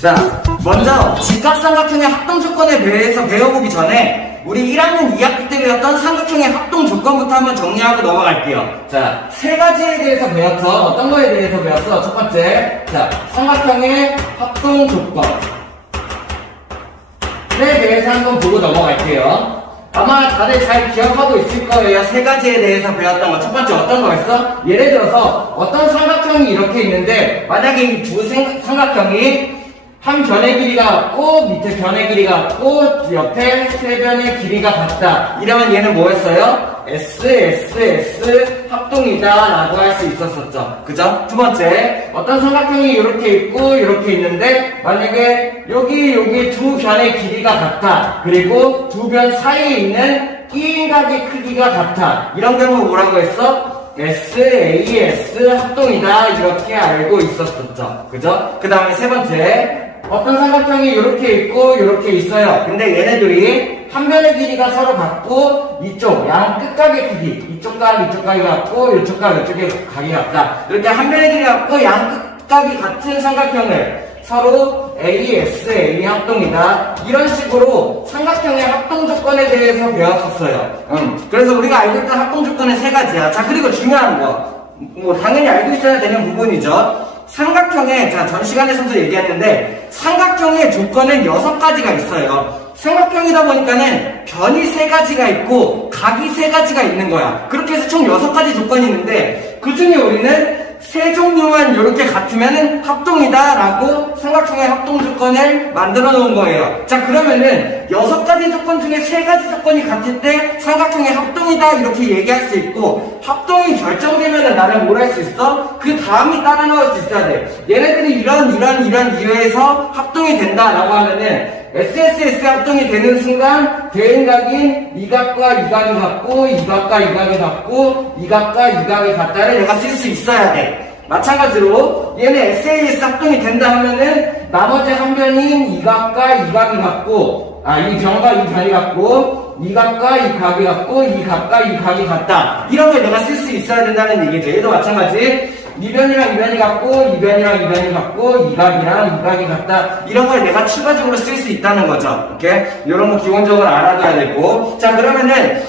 자, 먼저 직각삼각형의 합동 조건에 대해서 배워보기 전에 우리 1학년 2학기 때 배웠던 삼각형의 합동 조건부터 한번 정리하고 넘어갈게요. 자, 세 가지에 대해서 배웠어. 어떤 거에 대해서 배웠어? 첫 번째, 자, 삼각형의 합동 조건에 대해서 한번 보고 넘어갈게요. 아마 다들 잘 기억하고 있을 거예요. 세 가지에 대해서 배웠던 거. 첫 번째 어떤 거였어? 예를 들어서 어떤 삼각형이 이렇게 있는데 만약에 이 두 삼각형이 한 변의 길이가 같고 밑에 변의 길이가 같고 옆에 세 변의 길이가 같다. 이러면 얘는 뭐였어요? S 합동이다 라고 할 수 있었었죠. 그죠? 두 번째, 어떤 삼각형이 이렇게 있고 이렇게 있는데 만약에 여기 두 변의 길이가 같아. 그리고 두 변 사이에 있는 끼인각의 크기가 같아. 이런 경우 뭐라고 했어? SAS 합동이다 이렇게 알고 있었었죠. 그죠? 그 다음에 세 번째, 어떤 삼각형이 이렇게 있고 이렇게 있어요. 근데 얘네들이 한 변의 길이가 서로 같고 이쪽 양 끝각의 크기 이쪽 각 이쪽 각이 같고 이쪽 각 이쪽의 각이 같다. 이렇게 한 변의 길이가 같고 양 끝각이 같은 삼각형을 서로 ASA 합동이다. 이런 식으로 삼각형의 합동 조건에 대해서 배웠었어요. 그래서 우리가 알고 있던 합동 조건은 세 가지야. 자, 그리고 중요한 거, 뭐 당연히 알고 있어야 되는 부분이죠. 삼각형의, 자, 전 시간에서도 얘기했는데 삼각형의 조건은 6가지가 있어요. 삼각형이다 보니까는 변이 3가지가 있고 각이 3가지가 있는 거야. 그렇게 해서 총 6가지 조건이 있는데 그 중에 우리는 세 종류만 이렇게 같으면은 합동이다 라고 삼각형의 합동 조건을 만들어 놓은 거예요. 자, 그러면은 6가지 조건 중에 3가지 조건이 같을 때 삼각형의 합동이다 이렇게 얘기할 수 있고, 합동이 결정되면은 나는 뭘 할 수 있어? 그 다음이 따라 나올 수 있어야 돼. 얘네들이 이런 이유에서 합동이 된다 라고 하면은 SSS 합동이 되는 순간 대인각인 이 각과 이 각이 같고 이 각과 이 각이 같고 이 각과 이 각이 같다를 내가 쓸 수 있어야 돼. 마찬가지로 얘는 SAS 합동이 된다 하면은 나머지 한 변인 이 각과 이 각이 같고 이 변과 이 변이 같고 이 각과 이 각이 같고 이 각과 이 각이 같다. 이런 걸 내가 쓸 수 있어야 된다는 얘기죠. 얘도 마찬가지. 이 변이랑 이 변이 같고 이 변이랑 이 변이 같고 이 각이랑 이 각이 같다. 이런 걸 내가 추가적으로 쓸 수 있다는 거죠. 오케이? 이런 거 기본적으로 알아둬야 되고. 자, 그러면은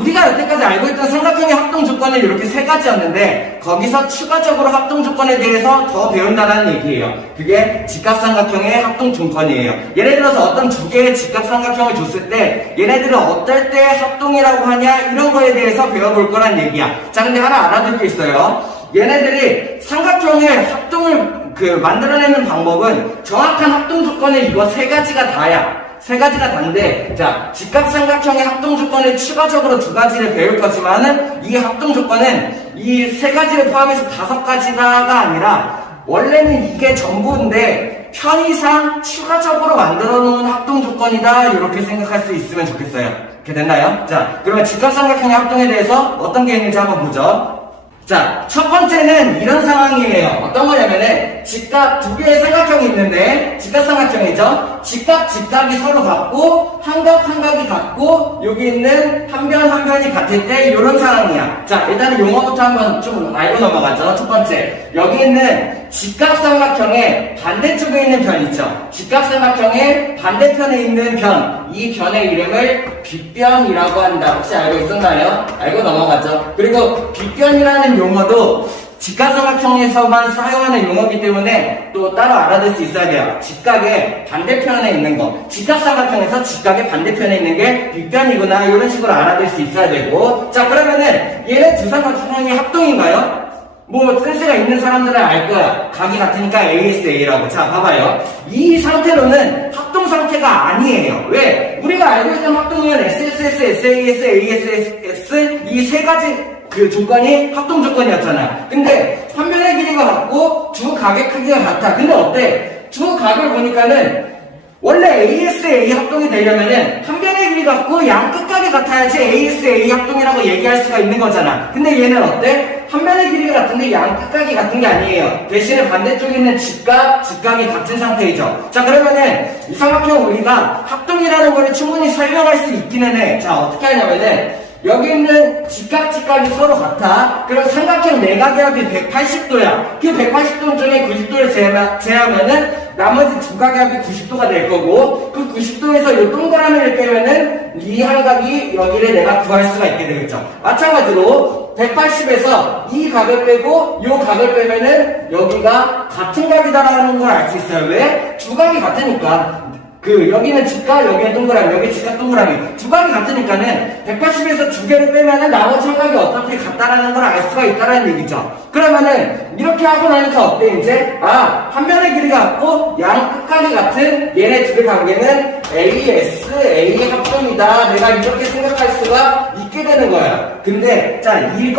우리가 여태까지 알고 있던 삼각형의 합동 조건은 이렇게 3가지였는데 거기서 추가적으로 합동 조건에 대해서 더 배운다는 얘기예요. 그게 직각삼각형의 합동 조건이에요. 예를 들어서 어떤 두 개의 직각삼각형을 줬을 때 얘네들은 어떨 때 합동이라고 하냐 이런 거에 대해서 배워볼 거란 얘기야. 자, 근데 하나 알아둘 게 있어요. 얘네들이 삼각형의 합동을 만들어내는 방법은 정확한 합동 조건은 이거 3가지가 다야. 3가지가 단데, 자, 직각삼각형의 합동 조건을 추가적으로 2가지를 배울 거지만은 이 합동 조건은 이 3가지를 포함해서 5가지가 아니라 원래는 이게 전부인데 편의상 추가적으로 만들어 놓은 합동 조건이다 이렇게 생각할 수 있으면 좋겠어요. 이렇게 됐나요? 자, 그러면 직각삼각형의 합동에 대해서 어떤 게 있는지 한번 보죠. 자, 첫 번째는 이런 상황이에요. 어떤 거냐면은 직각 두 개의 삼각형이 있는데 직각삼각형이죠. 직각이 서로 같고 한각이 같고 여기 있는 한 변이 같을 때 이런 상황이야. 자, 일단은 용어부터 한번 좀 알고 넘어가죠. 첫 번째, 여기 있는 직각삼각형의 반대쪽에 있는 변 있죠. 직각삼각형의 반대편에 있는 변, 이 변의 이름을 빗변이라고 한다. 혹시 알고 있었나요? 알고 넘어가죠. 그리고 빗변이라는 용어도 직각삼각형에서만 사용하는 용어이기 때문에 또 따로 알아둘 수 있어야 돼요. 직각의 반대편에 있는 거, 직각삼각형에서 직각의 반대편에 있는 게 빗변이구나 이런 식으로 알아둘 수 있어야 되고. 자, 그러면은 얘네 두 삼각형이 합동인가요? 뭐 센스가 있는 사람들은 알 거야. 각이 같으니까 ASA라고. 자, 봐봐요. 이 상태로는 합동 상태가 아니에요. 왜? 우리가 알고 있던 합동은 SSS, SAS, ASS 이 3가지 조건이 합동 조건이었잖아. 근데 한 변의 길이가 같고 두 각의 크기가 같아. 근데 어때? 두 각을 보니까는 원래 ASA 합동이 되려면은 한 변의 길이 같고 양 끝각이 같아야지 ASA 합동이라고 얘기할 수가 있는 거잖아. 근데 얘는 어때? 한 변의 길이가 같은데 양 끝각이 같은 게 아니에요. 대신에 반대쪽에 있는 직각이 같은 상태이죠. 자, 그러면은 이 삼각형 우리가 합동이라는 거를 충분히 설명할 수 있기는 해. 자, 어떻게 하냐면은 여기 있는 직각이 서로 같아. 그럼 삼각형 내각압이 180도야. 그 180도 중에 90도를 제하면은 나머지 두 각압이 90도가 될 거고, 그 90도에서 이 동그라미를 빼면은 이 한각이 여기를 내가 구할 수가 있게 되겠죠. 마찬가지로 180에서 이 각을 빼고 이 각을 빼면은 여기가 같은 각이다라는 걸 알 수 있어요. 왜? 두 각이 같으니까. 여기는 직각, 여기는 동그라미, 여기 직각 동그라미. 두 각이 같으니까는 180에서 두 개를 빼면은 나머지 한 각이 어떻게 같다라는 걸 알 수가 있다라는 얘기죠. 그러면은 이렇게 하고 나니까 어때 이제? 한 변의 길이가 같고 양 끝각이 같은 얘네 둘의 관계는 AS, A 합동이다. 내가 이렇게 생각할 수가 있게 되는 거야. 근데 이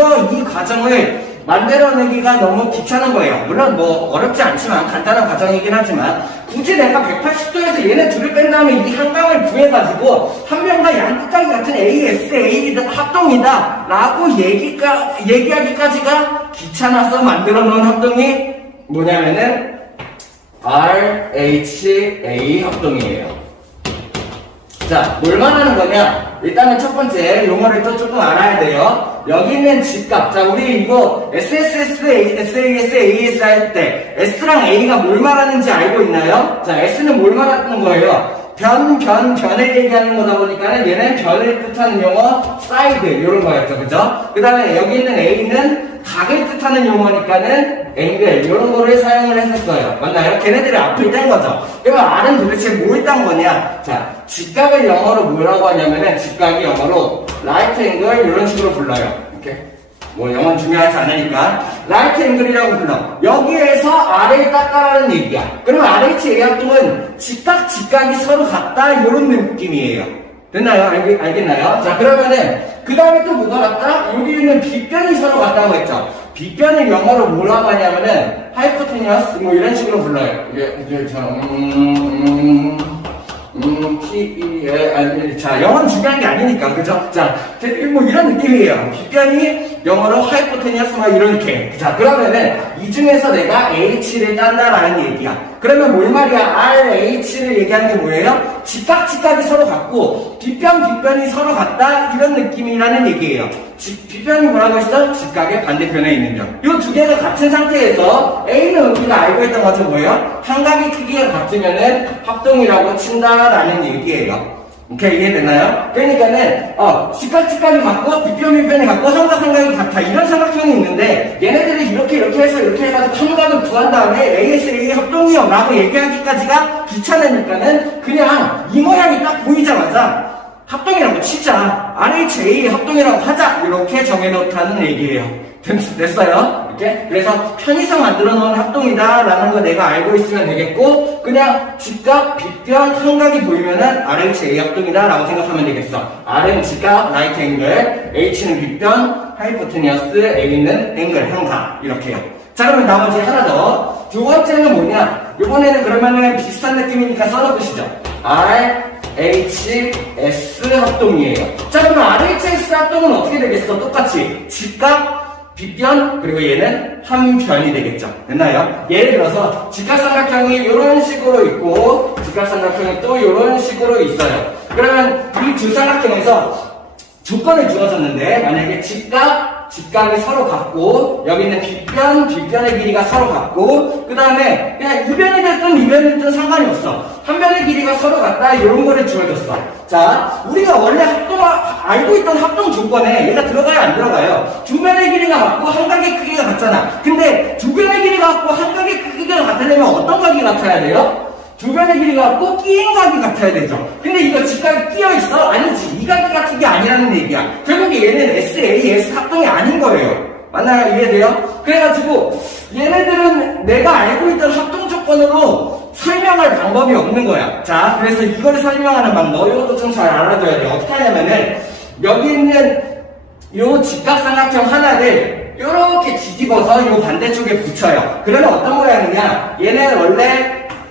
과정을 만들어내기가 너무 귀찮은 거예요. 물론 어렵지 않지만 간단한 과정이긴 하지만 굳이 내가 180도에서 얘네 둘을 뺀 다음에 이 한각을 구해가지고 한 변과 양 끝각이 같은 AS, A 합동이다 라고 얘기하기까지가 귀찮아서 만들어 놓은 합동이 뭐냐면은 RHA 합동이에요. 자, 뭘 말하는 거냐? 일단은 첫 번째 용어를 또 조금 알아야 돼요. 여기 있는 직각. 자, 우리 이거 SSS, SAS, AS 할 때 S랑 A가 뭘 말하는지 알고 있나요? 자, S는 뭘 말하는 거예요? 변을 얘기하는 거다 보니까 얘는 변을 뜻하는 용어 사이드 이런 거였죠. 그죠? 그 다음에 여기 있는 A는 각을 뜻하는 용어니까는 앵글 이런 거를 사용을 했었어요. 맞나요? 걔네들이 앞을 뗀 거죠. 그럼 R은 도대체 뭘 딴 거냐? 자, 직각을 영어로 뭐라고 하냐면은 직각이 영어로 라이트 앵글 이런 식으로 불러요. 이렇게 영어는 중요하지 않으니까 라이트 앵글이라고 불러. 여기에서 R을 땄다라는 얘기야. 그러면 RHA 합동은 직각이 서로 같다 이런 느낌이에요. 됐나요? 알겠나요? 자, 그러면은 그 다음에 또 뭐가 같다? 여기는 빗변이 서로 같다고 했죠. 빗변을 영어로 뭐라고 하냐면은 하이포테니어스 이런 식으로 불러요. 자, 영어는 중요한 게 아니니까, 그죠? 자, 이런 느낌이에요. 빗변이 영어로 하이포테니어스 이렇게. 자, 그러면은 이 중에서 내가 H를 딴다라는 얘기야. 그러면 뭘 말이야? RH를 얘기하는 게 뭐예요? 직각이 서로 같고 빗변이 서로 같다 이런 느낌이라는 얘기예요. 빗변이 뭐라고 했어? 직각의 반대편에 있는 점. 이 두 개가 같은 상태에서 A는 우리가 알고 있던 것은 뭐예요? 한각의 크기가 같으면은 합동이라고 친다라는 얘기예요. 오케이, 이해되나요? 그러니까는 직각이 같고 빗변이 같고 한각이 같아 이런 삼각형이 있는데 얘네들이 이렇게 해서 이렇게 해가지고 한각을 구한 다음에 ASA 합동이요 라고 얘기하기까지가 귀찮으니까는 그냥 이 모양이 딱 보이자마자 합동이라고 치자, RHA 합동이라고 하자 이렇게 정해놓다는 얘기예요. 됐어요? 이렇게? 그래서 편의상 만들어 놓은 합동이다 라는 거 내가 알고 있으면 되겠고 그냥 직각, 빗변, 한각이 보이면은 RHA 합동이다 라고 생각하면 되겠어. R은 직각, 라이트 앵글, H는 빗변, 하이포테니어스, A는 앵글, 한각 이렇게요. 자, 그러면 나머지 하나 더. 두 번째는 뭐냐? 이번에는 그러면은 비슷한 느낌이니까 써놓으시죠. RHS 합동이에요. 자, 그러면 RHS 합동은 어떻게 되겠어? 똑같이 직각, 빗변, 그리고 얘는 한 변이 되겠죠. 됐나요? 예를 들어서 직각삼각형이 이런 식으로 있고 직각삼각형이 또 이런 식으로 있어요. 그러면 이 두 삼각형에서 조건을 주어졌는데 만약에 직각이 서로 같고 여기 있는 빗변의 길이가 서로 같고 그 다음에 그냥 이변이 됐든 이변이 됐든 상관이 없어. 한 변의 길이가 서로 같다 이런 거를 주어졌어. 자, 우리가 원래 알고 있던 합동 조건에 얘가 들어가요 안 들어가요? 두 변의 길이가 같고 한각의 크기가 같잖아. 근데 두 변의 길이가 같고 한각의 크기가 같으려면 어떤 각이 같아야 돼요? 두 변의 길이가 같고 끼인 각이 같아야 되죠. 근데 이거 직각이 끼어 있어? 아니지. 이 각이 같은 게 아니라는 얘기야. 결국에 얘는 SAS 합동이 아닌 거예요. 맞나요? 이해돼요? 그래가지고 얘네들은 내가 알고 있던 합동 조건으로 설명할 방법이 없는 거야. 자, 그래서 이걸 설명하는 방법 이것도 좀 잘 알아둬야 돼요. 어떻게 하냐면은 여기 있는 요 직각삼각형 하나를 이렇게 뒤집어서 요 반대쪽에 붙여요. 그러면 어떤 모양이냐? 얘는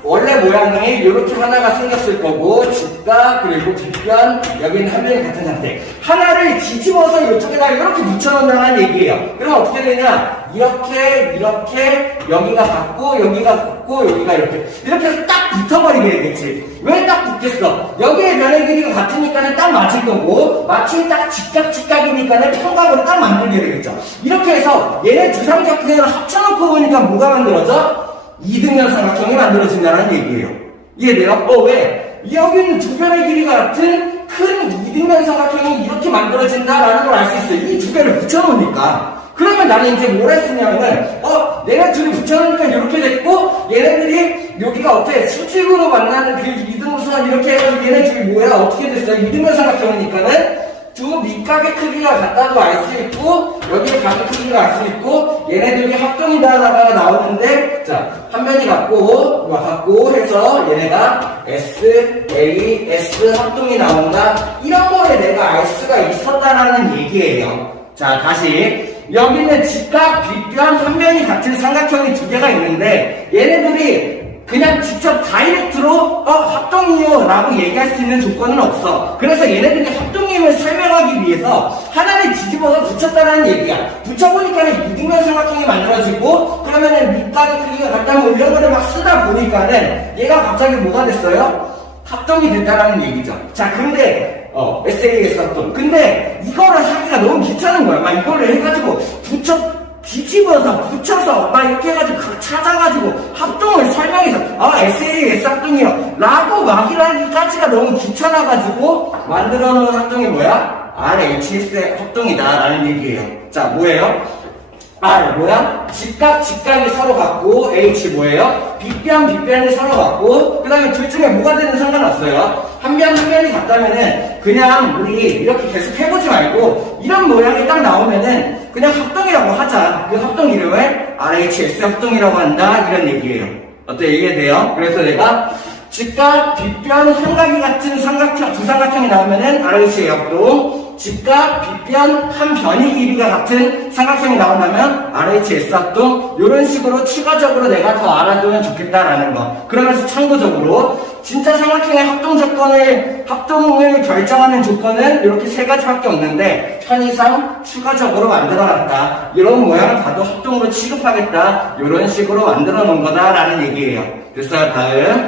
원래 모양이 이렇게 하나가 생겼을 거고 직각 그리고 빗변 여기는 한 변이 같은 상태 하나를 뒤집어서 이쪽에다 이렇게 붙여놓는다는 얘기예요. 그럼 어떻게 되냐 이렇게 여기가 같고 여기가 같고 여기가 이렇게 해서 딱 붙어버리게 되겠지. 왜 딱 붙겠어? 여기에 변의 길이가 같으니까는 딱 맞을 거고 마치 딱 직각이니까는 평각으로 딱 만들게 되겠죠. 이렇게 해서 얘네 두 삼각형을 합쳐놓고 보니까 뭐가 만들어져? 이등변 삼각형이 만들어진다는 얘기예요. 이해돼요? 왜? 여기 있는 두 변의 길이가 같은 큰 이등변 삼각형이 이렇게 만들어진다라는 걸 알 수 있어요. 이 두 개를 붙여놓으니까. 그러면 나는 이제 뭘 했으냐면은, 내가 둘이 붙여놓으니까 이렇게 됐고, 얘네들이 여기가 어때? 수직으로 만나는 그 이등변선 이렇게 해가지고 얘네 둘이 뭐야? 어떻게 됐어요? 이등변 삼각형이니까는 두 밑각의 크기가 같다도 알 수 있고, 여기에 각의 크기가 알 수 있고, 얘네들이 합동이다라가 나오는데, 자, 한 면이 같고 해서 얘네가 S, A, S 합동이 나온다. 이런 거에 내가 알 수가 있었다라는 얘기예요. 자, 다시. 여기는 직각, 빗변, 한 면이 같은 삼각형이 두 개가 있는데, 얘네들이 그냥 직접 다이렉트로 합동이요 라고 얘기할 수 있는 조건은 없어. 그래서 얘네들이 합동임을 설명하기 위해서 하나를 뒤집어서 붙였다는 얘기야. 붙여보니까는 이등변 삼각형이 만들어지고, 그러면은 밑각의 크기가 같다면 이런 거를 막 쓰다 보니까는 얘가 갑자기 뭐가 됐어요? 합동이 됐다라는 얘기죠. 자, 근데 SAS 합동. 근데 이거를 하기가 너무 귀찮은 거야. 막 이거를 해가지고 뒤집어서 붙여서 막 이렇게 해가지고 찾아가지고 합동을 설명해서 SAS 합동이요 라고 막이라기까지가 너무 귀찮아가지고 만들어놓은 합동이 뭐야? RHS 합동이다 라는 얘기예요. 자, 뭐예요? R 뭐야? 직각이 서로 같고, H 뭐예요? 빗변이 서로 같고, 그 다음에 둘 중에 뭐가 되든 상관없어요. 한 면이 같다면은 그냥 우리 이렇게 계속 해보지 말고 이런 모양이 딱 나오면은 그냥 합동이라고 하자. 그 합동 이름을 RHS 합동이라고 한다 이런 얘기예요. 어때? 이해돼요? 그래서 내가 직각, 빗변, 삼각이 같은 두 삼각형이 나오면은 RHS 합동, 직각, 빗변, 한 변의 길이가 같은 삼각형이 나온다면 RHS 합동, 이런 식으로 추가적으로 내가 더 알아두면 좋겠다라는 거. 그러면서 참고적으로 진짜 삼각형의 합동을 결정하는 조건은 이렇게 세 가지밖에 없는데 편의상 추가적으로 만들어놨다. 이런 모양을 봐도 합동으로 취급하겠다. 이런 식으로 만들어 놓은 거다라는 얘기예요. 됐어요? 다음.